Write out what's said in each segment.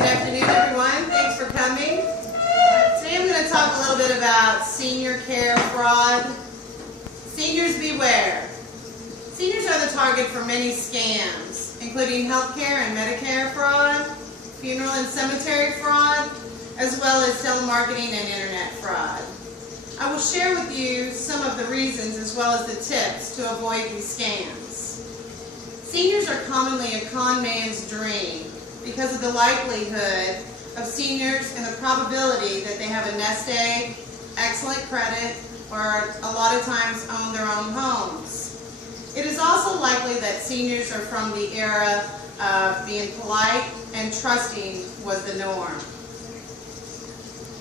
Good afternoon, everyone. Thanks for coming. Today I'm going to talk a little bit about senior care fraud. Seniors beware. Seniors are the target for many scams, including healthcare and Medicare fraud, funeral and cemetery fraud, as well as telemarketing and internet fraud. I will share with you some of the reasons as well as the tips to avoid these scams. Seniors are commonly a con man's dream because of the likelihood of seniors and the probability that they have a nest egg, excellent credit, or a lot of times own their own homes. It is also likely that seniors are from the era of being polite and trusting was the norm.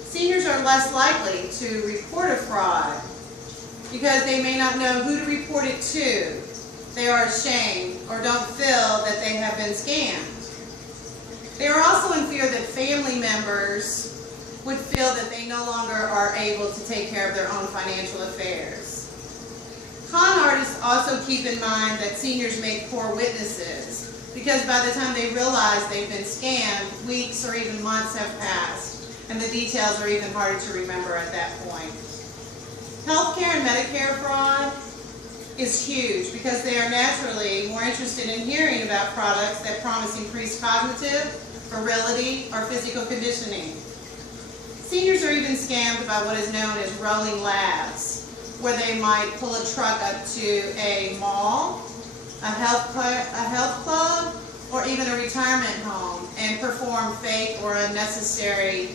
Seniors are less likely to report a fraud because they may not know who to report it to. They are ashamed or don't feel that they have been scammed. They are also in fear that family members would feel that they no longer are able to take care of their own financial affairs. Con artists also keep in mind that seniors make poor witnesses because by the time they realize they've been scammed, weeks or even months have passed, and the details are even harder to remember at that point. Healthcare and Medicare fraud is huge because they are naturally more interested in hearing about products that promise increased cognitive, virility, or physical conditioning. Seniors are even scammed by what is known as rolling labs, where they might pull a truck up to a mall, a health club, or even a retirement home and perform fake or unnecessary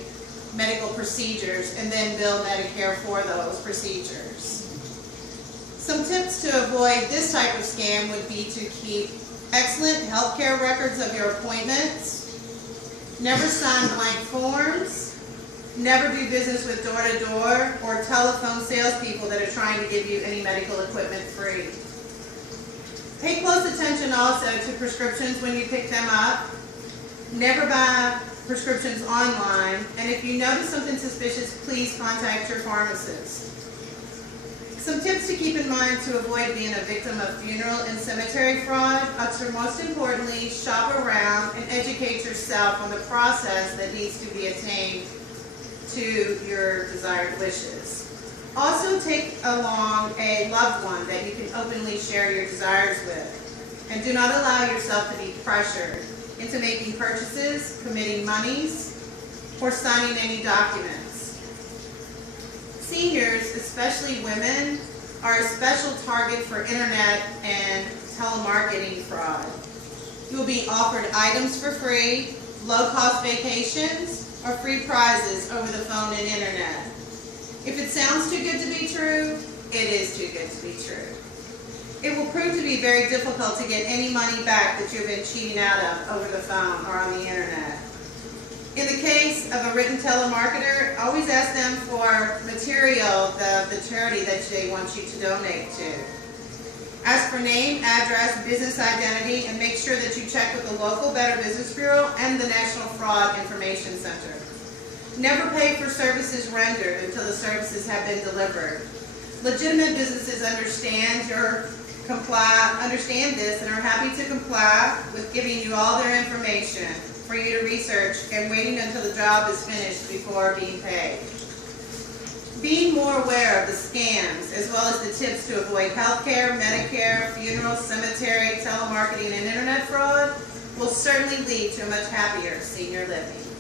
medical procedures and then bill Medicare for those procedures. Some tips to avoid this type of scam would be to keep excellent healthcare records of your appointments, never sign blank forms, never do business with door-to-door or telephone salespeople that are trying to give you any medical equipment free. Pay close attention also to prescriptions when you pick them up. Never buy prescriptions online, and if you notice something suspicious, please contact your pharmacist. Some tips to keep in mind to avoid being a victim of funeral and cemetery fraud are to, most importantly, shop around and educate yourself on the process that needs to be attained to your desired wishes. Also take along a loved one that you can openly share your desires with, and do not allow yourself to be pressured into making purchases, committing monies, or signing any documents. Seniors, especially women, are a special target for internet and telemarketing fraud. You will be offered items for free, low-cost vacations, or free prizes over the phone and internet. If it sounds too good to be true, it is too good to be true. It will prove to be very difficult to get any money back that you've been cheating out of over the phone or on the internet. In the case of a written telemarketer, always ask them for material, the charity that they want you to donate to. Ask for name, address, business identity, and make sure that you check with the local Better Business Bureau and the National Fraud Information Center. Never pay for services rendered until the services have been delivered. Legitimate businesses understand this and are happy to comply with giving you all their information for you to research and waiting until the job is finished before being paid. Being more aware of the scams as well as the tips to avoid healthcare, Medicare, funeral, cemetery, telemarketing, and internet fraud will certainly lead to a much happier senior living.